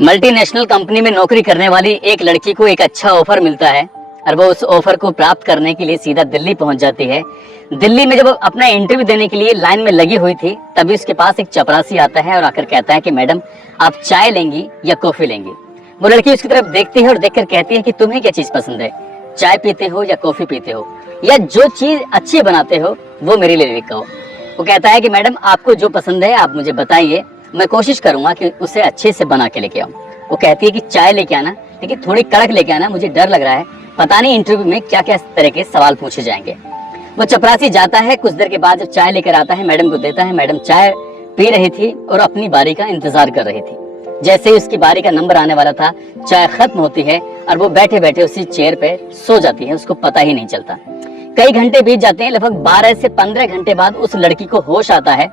Multinational company में नौकरी करने वाली एक लड़की को एक अच्छा ऑफर मिलता है और वो उस ऑफर को प्राप्त करने के लिए सीधा दिल्ली पहुंच जाती है। दिल्ली में जब वो अपना इंटरव्यू देने के लिए लाइन में लगी हुई थी, तभी उसके पास एक चपरासी आता है और आकर कहता है कि मैडम, आप चाय लेंगी या कॉफी लेंगी। वो लड़की उसकी तरफ देखती है और देखकर कहती है कि तुम्हें क्या चीज पसंद है, चाय पीते हो या कॉफी पीते हो, या जो चीज अच्छी बनाते हो वो मेरे लिए लेकर आओ। वो कहता है कि मैडम, आपको जो पसंद है आप मुझे बताइए, मैं कोशिश करूंगा कि उसे अच्छे से बना के लेके आऊं। वो कहती है कि चाय लेके आना, लेकिन थोड़ी कड़क लेके आना, मुझे डर लग रहा है, पता नहीं इंटरव्यू में क्या क्या तरह के सवाल पूछे जाएंगे। वो चपरासी जाता है, कुछ देर के बाद जब चाय लेकर आता है, मैडम को देता है। मैडम चाय पी रही थी और अपनी बारी का इंतजार कर रही थी। जैसे ही उसकी बारी का नंबर आने वाला था, चाय खत्म होती है और वो बैठे बैठे उसी चेयर पे सो जाती है, उसको पता ही नहीं चलता। कई घंटे बीत जाते हैं, लगभग 12 से 15 घंटे बाद उस लड़की को होश आता है।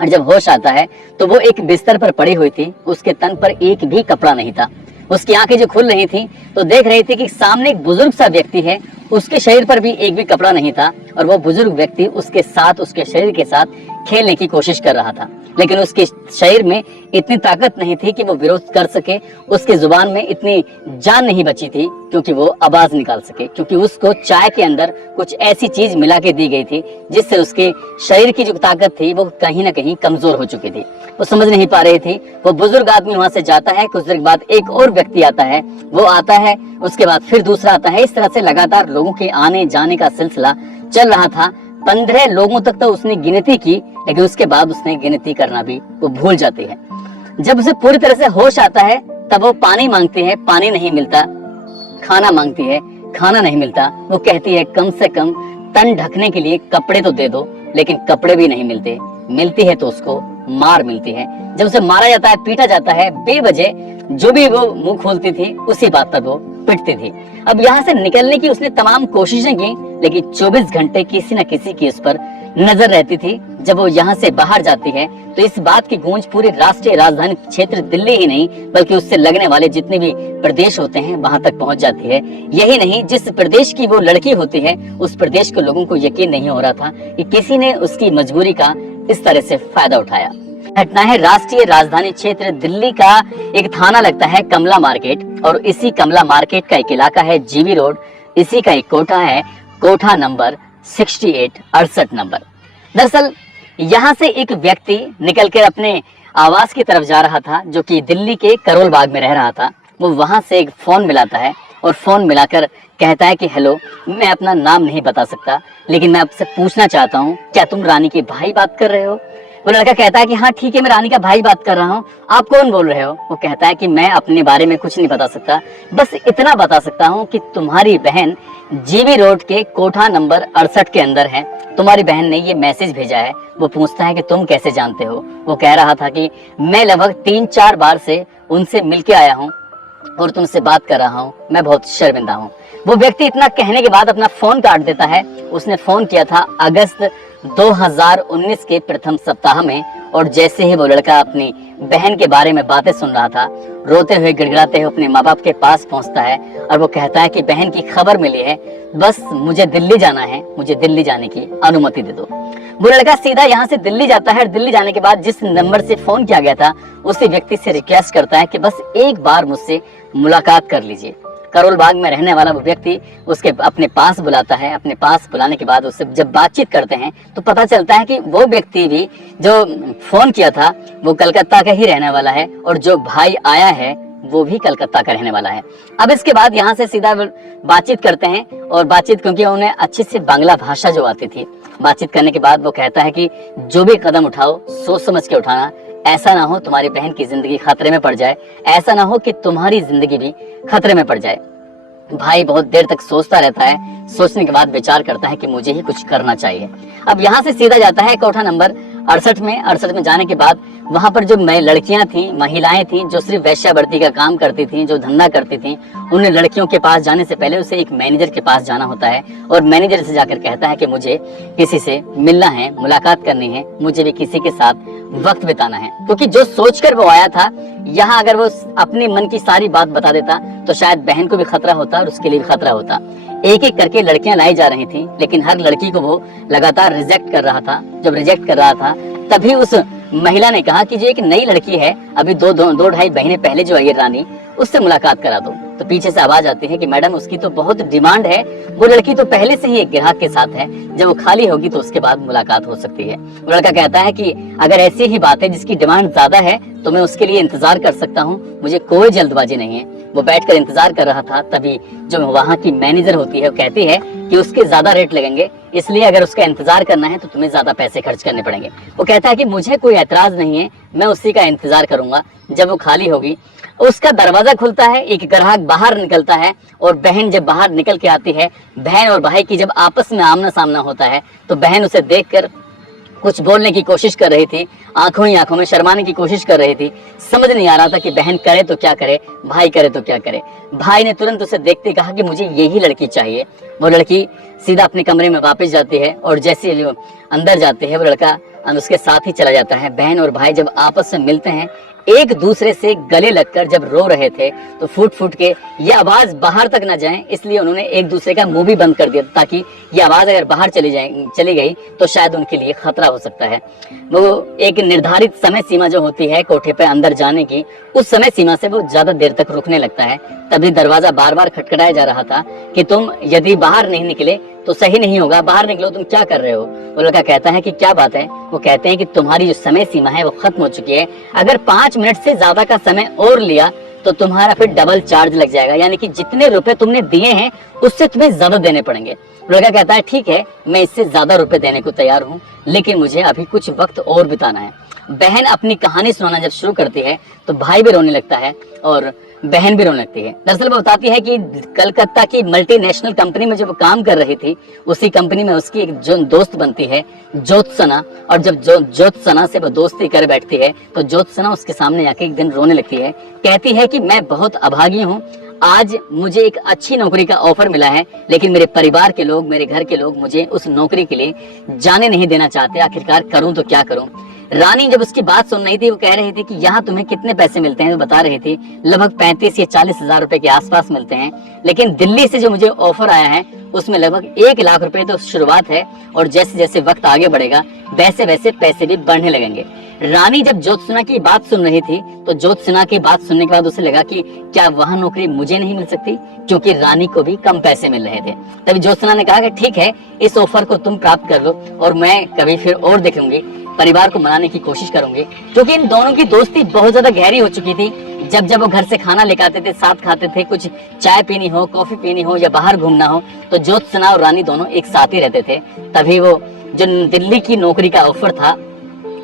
और जब होश आता है तो वो एक बिस्तर पर पड़ी हुई थी, उसके तन पर एक भी कपड़ा नहीं था। उसकी आंखें जो खुल रही थी तो देख रही थी कि सामने एक बुजुर्ग सा व्यक्ति है, उसके शरीर पर भी एक भी कपड़ा नहीं था और वो बुजुर्ग व्यक्ति उसके साथ, उसके शरीर के साथ खेलने की कोशिश कर रहा था, लेकिन उसके शरीर में इतनी ताकत नहीं थी कि वो विरोध कर सके। उसके जुबान में इतनी जान नहीं बची थी क्योंकि वो आवाज निकाल सके, क्योंकि उसको चाय के अंदर कुछ ऐसी चीज मिला के दी गई थी जिससे उसके शरीर की जो ताकत थी वो कहीं ना कहीं कमजोर हो चुकी थी। वो समझ नहीं पा रही थी। वो बुजुर्ग आदमी वहां से जाता है, कुछ देर के बाद एक और व्यक्ति आता है, वो आता है, उसके बाद फिर दूसरा आता है। इस तरह से लगातार लोगों के आने जाने का सिलसिला चल रहा था। 15 लोगों तक तो उसने गिनती की, लेकिन उसके बाद उसने गिनती करना भी वो भूल जाती है। जब उसे पूरी तरह से होश आता है तब वो पानी मांगती है, पानी नहीं मिलता। खाना मांगती है, खाना नहीं मिलता। वो कहती है कम से कम तन ढकने के लिए कपड़े तो दे दो, लेकिन कपड़े भी नहीं मिलते। मिलती है तो उसको मार मिलती है। जब उसे मारा जाता है, पीटा जाता है, बेवजह जो भी वो मुंह खोलती थी उसी बात पर वो पिटती थी। अब यहाँ से निकलने की उसने तमाम कोशिशें की, लेकिन 24 घंटे किसी न किसी की उस पर नजर रहती थी। जब वो यहाँ से बाहर जाती है तो इस बात की गूंज पूरी राष्ट्रीय राजधानी क्षेत्र दिल्ली ही नहीं बल्कि उससे लगने वाले जितने भी प्रदेश होते हैं वहां तक पहुंच जाती है। यही नहीं, जिस प्रदेश की वो लड़की होती है उस प्रदेश के लोगों को यकीन नहीं हो रहा था कि किसी ने उसकी मजबूरी का इस तरह से फायदा उठाया। घटना है राष्ट्रीय राजधानी क्षेत्र दिल्ली का एक थाना लगता है कमला मार्केट, और इसी कमला मार्केट का एक इलाका है जीवी रोड। इसी का एक कोठा है, कोठा नंबर 6868 नंबर। दरअसल यहाँ से एक व्यक्ति निकलकर अपने आवास की तरफ जा रहा था, जो कि दिल्ली के करोल बाग में रह रहा था। वो वहां से एक फोन मिलाता है और फोन मिलाकर कहता है कि हेलो, मैं अपना नाम नहीं बता सकता, लेकिन मैं आपसे पूछना चाहता हूँ, क्या तुम रानी के भाई बात कर रहे हो? वो लड़का कहता है कि हाँ ठीक है, मैं रानी का भाई बात कर रहा हूँ, आप कौन बोल रहे हो? वो कहता है कि मैं अपने बारे में कुछ नहीं बता सकता, बस इतना बता सकता हूँ कि तुम्हारी बहन जीवी रोड के कोठा नंबर 68 के अंदर है। तुम्हारी बहन ने ये मैसेज भेजा है। वो पूछता है कि तुम कैसे जानते हो? वो कह रहा था कि मैं लगभग 3-4 बार से उनसे मिलके आया हूँ और तुमसे बात कर रहा हूँ, मैं बहुत शर्मिंदा हूँ। वो व्यक्ति इतना कहने के बाद अपना फोन काट देता है। उसने फोन किया था अगस्त 2019 के प्रथम सप्ताह में, और जैसे ही वो लड़का अपनी बहन के बारे में बातें सुन रहा था, रोते हुए गिड़गिड़ाते हुए अपने माँ बाप के पास पहुंचता है और वो कहता है कि बहन की खबर मिली है, बस मुझे दिल्ली जाना है, मुझे दिल्ली जाने की अनुमति दे दो। वो लड़का सीधा यहाँ से दिल्ली जाता है और दिल्ली जाने के बाद जिस नंबर से फोन किया गया था उसी व्यक्ति से रिक्वेस्ट करता है कि बस एक बार मुझसे मुलाकात कर लीजिए। करोल बाग में रहने वाला वो व्यक्ति उसके अपने पास बुलाता है। अपने पास बुलाने के बाद उससे जब बातचीत करते हैं तो पता चलता है कि वो व्यक्ति भी जो फोन किया था वो कलकत्ता का ही रहने वाला है, और जो भाई आया है वो भी कलकत्ता का रहने वाला है। अब इसके बाद यहाँ से सीधा बातचीत करते हैं, और बातचीत क्योंकि उन्हें अच्छे से बांग्ला भाषा जो आती थी, बातचीत करने के बाद वो कहता है कि जो भी कदम उठाओ सोच समझ के उठाना, ऐसा ना हो तुम्हारी बहन की जिंदगी खतरे में पड़ जाए, ऐसा ना हो कि तुम्हारी जिंदगी भी खतरे में पड़ जाए। भाई बहुत देर तक सोचता रहता है, सोचने के बाद विचार करता है कि मुझे ही कुछ करना चाहिए। अब यहाँ से सीधा जाता है कोठा नंबर 68 में। 68 में जाने के बाद वहां पर जो लड़कियां थी, महिलाएं थी जो सिर्फ वेश्यावृत्ति का काम करती थी, जो धंधा करती थी, उन लड़कियों के पास जाने से पहले उसे एक मैनेजर के पास जाना होता है, और मैनेजर से जाकर कहता है कि मुझे किसी से मिलना है, मुलाकात करनी है, मुझे भी किसी के साथ वक्त बिताना है। क्योंकि जो सोचकर वो आया था, यहाँ अगर वो अपने मन की सारी बात बता देता तो शायद बहन को भी खतरा होता और उसके लिए भी खतरा होता। एक एक करके लड़कियां लाई जा रही थी, लेकिन हर लड़की को वो लगातार रिजेक्ट कर रहा था। जब रिजेक्ट कर रहा था तभी उस महिला ने कहा कि जो एक नई लड़की है, अभी दो ढाई महीने पहले जो आई है रानी, उससे मुलाकात करा दो। तो पीछे से आवाज आती है कि मैडम उसकी तो बहुत डिमांड है, वो लड़की तो पहले से ही एक ग्राहक के साथ है, जब वो खाली होगी तो उसके बाद मुलाकात हो सकती है। वो लड़का कहता है कि अगर ऐसी ही बात है जिसकी डिमांड ज्यादा है तो मैं उसके लिए इंतजार कर सकता हूँ, मुझे कोई जल्दबाजी नहीं है। वो बैठकर इंतजार कर रहा था, तभी जो वहाँ की मैनेजर होती है वो कहती है कि उसके ज्यादा रेट लगेंगे, इसलिए अगर उसका इंतजार करना है तो तुम्हें ज्यादा पैसे खर्च करने पड़ेंगे। वो कहता है कि मुझे कोई ऐतराज नहीं है, मैं उसी का इंतजार करूंगा, जब वो खाली होगी। उसका दरवाजा खुलता है, एक ग्राहक बाहर निकलता है और बहन जब बाहर निकल के आती है, बहन और भाई की जब आपस में आमना सामना होता है तो बहन उसे देखकर कुछ बोलने की कोशिश कर रही थी, आंखों ही आंखों में शर्माने की कोशिश कर रही थी। समझ नहीं आ रहा था कि बहन करे तो क्या करे, भाई करे तो क्या करे। भाई ने तुरंत उसे देखते कहा कि मुझे यही लड़की चाहिए। वो लड़की सीधा अपने कमरे में वापस जाती है और जैसे ही अंदर जाते हैं वो लड़का उसके साथ ही चला जाता है। बहन और भाई जब आपस में मिलते हैं, एक दूसरे से गले लगकर जब रो रहे थे तो फूट फूट के ये आवाज बाहर तक ना जाए, इसलिए उन्होंने एक दूसरे का मुंह भी बंद कर दिया, ताकि ये आवाज अगर बाहर चली गई तो शायद उनके लिए खतरा हो सकता है। वो एक निर्धारित समय सीमा जो होती है कोठे पे अंदर जाने की, उस समय सीमा से वो ज्यादा देर तक रुकने लगता है। तभी दरवाजा बार बार खटखटाया जा रहा था कि तुम यदि बाहर नहीं निकले तो सही नहीं होगा, बाहर निकलो, तुम क्या कर रहे हो। वो लड़का कहता है कि क्या बात है। वो कहते हैं कि तुम्हारी जो समय सीमा है वो खत्म हो चुकी है, अगर 5 मिनट से ज्यादा का समय और लिया तो तुम्हारा फिर डबल चार्ज लग जाएगा, यानी कि जितने रुपए तुमने दिए हैं उससे तुम्हें ज्यादा देने पड़ेंगे। लड़का कहता है ठीक है, मैं इससे ज्यादा रुपए देने को तैयार हूँ, लेकिन मुझे अभी कुछ वक्त और बिताना है। बहन अपनी कहानी सुनाना जब शुरू करती है तो भाई भी रोने लगता है और बहन भी रोने लगती है। दरअसल वो बताती है कि कलकत्ता की मल्टीनेशनल कंपनी में जब वो काम कर रही थी, उसी कंपनी में उसकी एक जो दोस्त बनती है ज्योत्सना, और जब ज्योत्सना से वो दोस्ती कर बैठती है तो ज्योत्सना उसके सामने आके एक दिन रोने लगती है। कहती है कि मैं बहुत अभागी हूँ, आज मुझे एक अच्छी नौकरी का ऑफर मिला है, लेकिन मेरे परिवार के लोग, मेरे घर के लोग मुझे उस नौकरी के लिए जाने नहीं देना चाहते, आखिरकार करूं तो क्या करूं। रानी जब उसकी बात सुन रही थी, वो कह रही थी कि यहाँ तुम्हें कितने पैसे मिलते हैं, तो बता रही थी लगभग 35 या 40 हजार रुपए के आसपास मिलते हैं, लेकिन दिल्ली से जो मुझे ऑफर आया है उसमें लगभग 1 लाख रुपए तो शुरुआत है, और जैसे जैसे वक्त आगे बढ़ेगा वैसे वैसे पैसे भी बढ़ने लगेंगे। रानी जब ज्योत्सना की बात सुन रही थी तो ज्योत्सना की बात सुनने के बाद उसे लगा कि क्या वह नौकरी मुझे नहीं मिल सकती, क्योंकि रानी को भी कम पैसे मिल रहे थे। तभी ज्योत्सना ने कहा कि ठीक है, इस ऑफर को तुम प्राप्त कर लो और मैं कभी फिर और देख लूंगी, परिवार को मनाने की कोशिश करूंगी। क्योंकि इन दोनों की दोस्ती बहुत ज्यादा गहरी हो चुकी थी। जब वो घर से खाना लेकर आते थे, साथ खाते थे, कुछ चाय पीनी हो, कॉफी पीनी हो या बाहर घूमना हो तो ज्योत्सना और रानी दोनों एक साथ ही रहते थे। तभी वो जो दिल्ली की नौकरी का ऑफर था,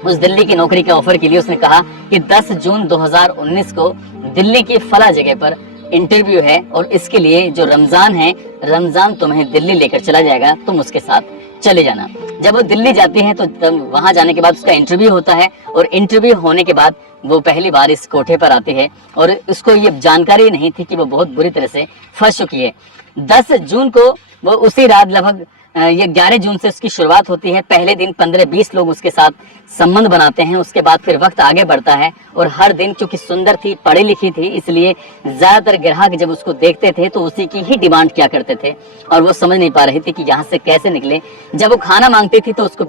उस दिल्ली की नौकरी के ऑफर के लिए उसने कहा कि 10 जून 2019 को दिल्ली की फला जगह पर इंटरव्यू है, और इसके लिए जो रमजान है, रमजान तुम्हें दिल्ली लेकर चला जाएगा, तुम उसके साथ चले जाना। जब वो दिल्ली जाती है तो वहां जाने के बाद उसका इंटरव्यू होता है, और इंटरव्यू होने के बाद वो पहली बार इस कोठे पर आती है और उसको ये जानकारी नहीं थी कि वो बहुत बुरी तरह से फंस चुकी है। 10 जून को वो उसी रात लगभग ये 11 जून से उसकी शुरुआत होती है। पहले दिन 15-20 लोग उसके साथ संबंध बनाते हैं, उसके बाद फिर वक्त आगे बढ़ता है, और हर दिन क्योंकि सुंदर थी, पढ़ी लिखी थी, इसलिए ज्यादातर ग्राहक जब उसको देखते थे तो उसी की ही डिमांड किया करते थे, और वो समझ नहीं पा रही थी कि यहाँ से कैसे निकले। जब वो खाना मांगती थी तो उसको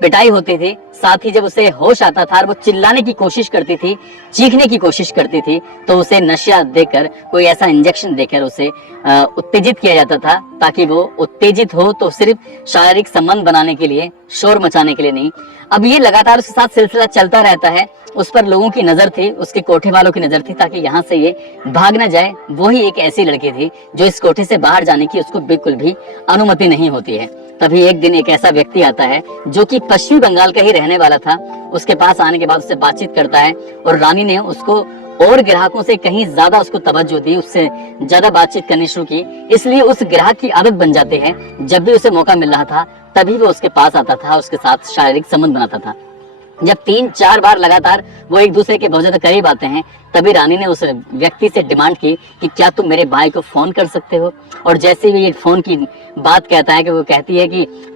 पिटाई होती थी, साथ ही जब उसे होश आता था और वो चिल्लाने की कोशिश करती थी, चीखने की कोशिश करती थी, तो उसे नशा देकर, कोई ऐसा इंजेक्शन देकर उसे उत्तेजित किया जाता था, ताकि वो उत्तेजित हो तो सिर्फ शारीरिक संबंध बनाने के लिए, शोर मचाने के लिए नहीं। अब ये लगातार उसके साथ सिलसिला चलता रहता है। उस पर लोगों की नजर थी, उसके कोठे वालों की नजर थी, ताकि यहाँ से ये भाग ना जाए। वो ही एक ऐसी लड़की थी जो इस कोठे से बाहर जाने की उसको बिल्कुल भी अनुमति नहीं होती है। तभी एक दिन एक ऐसा व्यक्ति आता है जो कि पश्चिमी बंगाल का ही रहने वाला था। उसके पास आने के बाद उससे बातचीत करता है, और रानी ने उसको और ग्राहकों से कहीं ज्यादा उसको तवज्जो दी, उससे ज्यादा बातचीत करनी शुरू की। इसलिए उस ग्राहक की आदत बन जाती है, जब भी उसे मौका मिल रहा था तभी वो उसके पास आता था, उसके साथ शारीरिक संबंध बनाता था। जब 3-4 बार लगातार वो एक दूसरे के बहुत ज्यादा करीब आते हैं, तभी रानी ने उस व्यक्ति से डिमांड की कि क्या तुम मेरे भाई को फोन कर सकते हो। और जैसे भी ये फोन की बात कहता है कि वो कहती है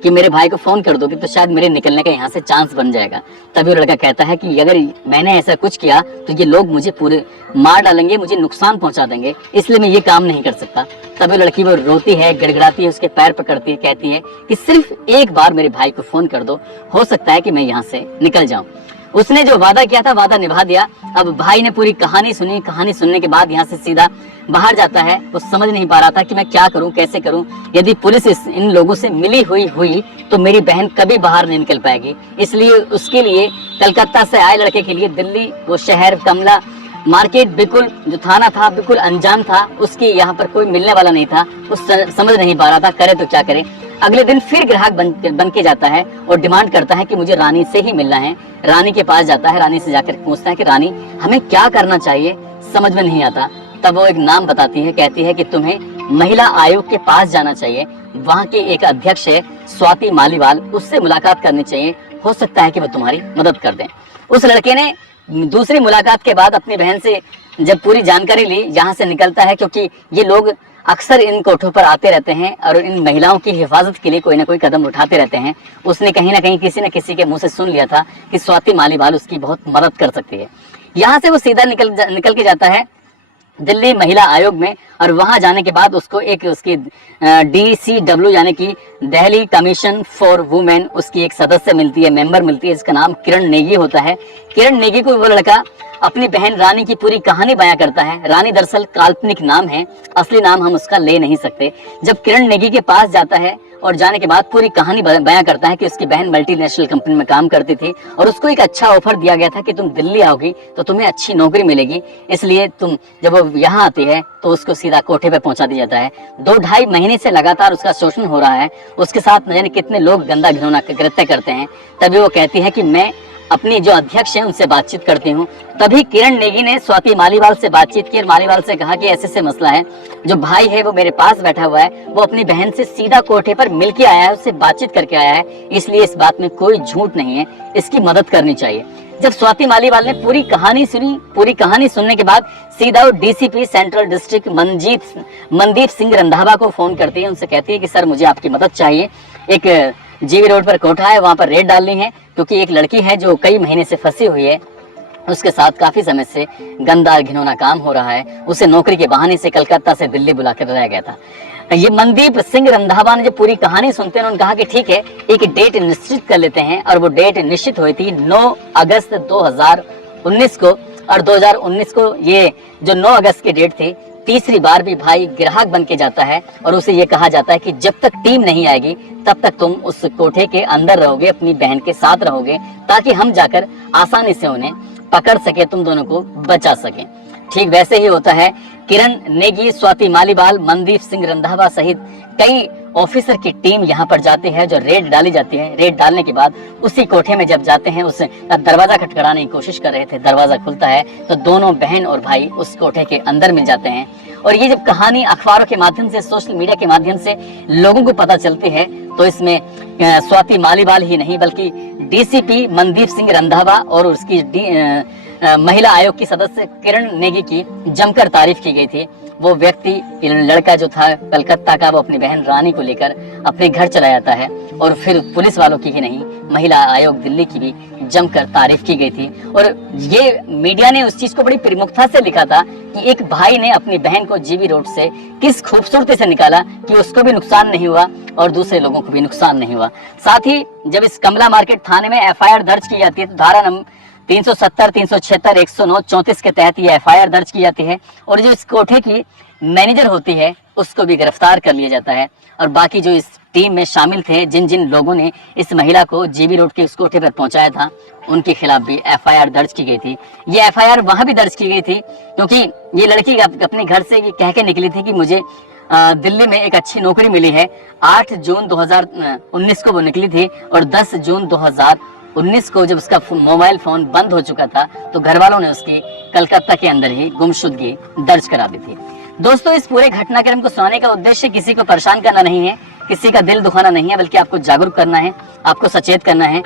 कि मेरे भाई को फोन कर दोगे तो शायद मेरे निकलने का यहाँ से चांस बन जाएगा। तभी वो लड़का कहता है कि अगर मैंने ऐसा कुछ किया तो ये लोग मुझे पूरे मार डालेंगे, मुझे नुकसान पहुंचा देंगे, इसलिए मैं ये काम नहीं कर सकता। तभी लड़की वो रोती है, गड़गड़ाती है, उसके पैर पकड़ती है, कहती है कि सिर्फ एक बार मेरे भाई को फोन कर दो, हो सकता है कि मैं यहाँ से निकल जाऊं। उसने जो वादा किया था वादा निभा दिया। अब भाई ने पूरी कहानी सुनी, कहानी सुनने के बाद यहाँ से सीधा बाहर जाता है। वो समझ नहीं पा रहा था कि मैं क्या करूं, कैसे करूं। यदि पुलिस इन लोगों से मिली हुई तो मेरी बहन कभी बाहर नहीं निकल पाएगी। इसलिए उसके लिए कलकत्ता से आए लड़के के लिए दिल्ली, वो शहर, कमला मार्केट, बिल्कुल जो थाना था बिल्कुल अनजान था, उसकी यहाँ पर कोई मिलने वाला नहीं था। उस समझ नहीं पा रहा था करे तो क्या करे। अगले दिन फिर ग्राहक बन के जाता है और डिमांड करता है कि मुझे रानी से ही मिलना है। रानी के पास जाता है, रानी से जाकर पूछता है कि रानी हमें क्या करना चाहिए, समझ में नहीं आता। तब वो एक नाम बताती है, कहती है कि तुम्हें महिला आयोग के पास जाना चाहिए। वहाँ के एक अध्यक्ष है स्वाति मालीवाल, उससे मुलाकात करनी चाहिए, हो सकता है कि वो तुम्हारी मदद कर दें। उस लड़के ने दूसरी मुलाकात के बाद अपनी बहन से जब पूरी जानकारी ली, यहाँ से निकलता है, क्योंकि ये लोग अक्सर इन कोठों पर आते रहते हैं और इन महिलाओं की हिफाजत के लिए कोई ना कोई कदम उठाते रहते हैं। उसने कहीं ना कहीं किसी न किसी के मुंह से सुन लिया था कि स्वाति मालीवाल उसकी बहुत मदद कर सकती है। यहाँ से वो सीधा निकल के जाता है दिल्ली महिला आयोग में, और वहां जाने के बाद उसको एक उसकी DCW यानी कि दिल्ली कमीशन फॉर वुमेन, उसकी एक सदस्य मिलती है, मेंबर मिलती है, जिसका नाम किरण नेगी होता है। किरण नेगी को वो लड़का अपनी बहन रानी की पूरी कहानी बयां करता है। रानी दरअसल काल्पनिक नाम है, असली नाम हम उसका ले नहीं सकते। जब किरण नेगी के पास जाता है और जाने के बाद पूरी कहानी बयां करता है कि उसकी बहन मल्टीनेशनल कंपनी में काम करती थी और उसको एक अच्छा ऑफर दिया गया था कि तुम दिल्ली आओगी तो तुम्हें अच्छी नौकरी मिलेगी, इसलिए तुम जब वो यहाँ आती है तो उसको सीधा कोठे पे पहुंचा दिया जाता है। 2-2.5 महीने से लगातार उसका शोषण हो रहा है, उसके साथ न जाने कितने लोग गंदा घिनौना कृत्य करते हैं। तभी वो कहती है कि मैं अपनी जो अध्यक्ष है उनसे बातचीत करती हूँ। तभी किरण नेगी ने स्वाति मालीवाल से बातचीत की और मालीवाल से कहा कि ऐसे मसला है, जो भाई है वो मेरे पास बैठा हुआ है, वो अपनी बहन से सीधा कोठे पर मिल के आया है, उससे बातचीत करके आया है, इसलिए इस बात में कोई झूठ नहीं है, इसकी मदद करनी चाहिए। जब स्वाति मालीवाल ने पूरी कहानी सुनी, पूरी कहानी सुनने के बाद सीधा वो DCP central district Mandeep Singh Randhawa को फोन करती है। उनसे कहती है कि सर मुझे आपकी मदद चाहिए, एक जीवी रोड पर कोठा है, वहां पर रेड डालनी है, क्योंकि एक लड़की है जो कई महीने से फंसी हुई है, उसके साथ काफी समय से गंदा घिनौना काम हो रहा है। उसे नौकरी के बहाने से कलकत्ता से दिल्ली बुलाकर लाया गया था। ये मनदीप सिंह रंधावा ने जब पूरी कहानी सुनते हैं उन्होंने कहा कि ठीक है, एक डेट निश्चित कर लेते हैं, और वो डेट निश्चित हुई थी 9 अगस्त 2019 को। और 2019 को ये जो 9 अगस्त की डेट थी, तीसरी बार भी भाई ग्राहक बन के जाता है और उसे ये कहा जाता है कि जब तक टीम नहीं आएगी तब तक तुम उस कोठे के अंदर रहोगे, अपनी बहन के साथ रहोगे, ताकि हम जाकर आसानी से उन्हें पकड़ सके, तुम दोनों को बचा सके। ठीक वैसे ही होता है। किरण नेगी, स्वाति मालीवाल, मनदीप सिंह रंधावा सहित कई ऑफिसर की टीम यहाँ पर जाती है, जो रेड डाली जाती है। रेड डालने के बाद उसी कोठे में जब जाते हैं, उस दरवाजा खटखटाने की कोशिश कर रहे थे, दरवाजा खुलता है तो दोनों बहन और भाई उस कोठे के अंदर मिल जाते हैं। और ये जब कहानी अखबारों के माध्यम से, सोशल मीडिया के माध्यम से लोगों को पता चलती है, तो इसमें स्वाति मालीवाल ही नहीं बल्कि DCP मनदीप सिंह रंधावा और उसकी महिला आयोग की सदस्य किरण नेगी की जमकर तारीफ की गई थी। वो व्यक्ति, लड़का जो था कलकत्ता का, वो अपनी बहन रानी को लेकर अपने घर चला जाता है, और फिर पुलिस वालों की ही नहीं, महिला आयोग दिल्ली की भी जमकर तारीफ की गई थी। और ये मीडिया ने उस चीज को बड़ी प्रमुखता से लिखा था कि एक भाई ने अपनी बहन को जीवी रोड से किस खूबसूरती से निकाला कि उसको भी नुकसान नहीं हुआ और दूसरे लोगों को भी नुकसान नहीं हुआ। साथ ही जब इस कमला मार्केट थाने में FIR दर्ज की जाती है तो धारा नंबर 370, 376, 109, 34 के तहत ये FIR दर्ज की जाती है, और जो इस कोठे की मैनेजर होती है उसको भी गिरफ्तार कर लिया जाता है। और बाकी जो इस टीम में शामिल थे, जिन जिन लोगों ने इस महिला को जीवी रोड के उस कोठे पर पहुंचाया था, उनके खिलाफ भी FIR दर्ज की गई थी। ये FIR वहां भी दर्ज की गई थी क्योंकि ये लड़की अपने घर से ये कह के निकली थी कि मुझे दिल्ली में एक अच्छी नौकरी मिली है। 8 जून 2019 को वो निकली थी, और 10 जून 2019 को जब उसका मोबाइल फोन बंद हो चुका था तो घर वालों ने उसकी कलकत्ता के अंदर ही गुमशुदगी दर्ज करा दी थी। दोस्तों, इस पूरे घटनाक्रम को सुनाने का उद्देश्य किसी को परेशान करना नहीं है, किसी का दिल दुखाना नहीं है, बल्कि आपको जागरूक करना है, आपको सचेत करना है।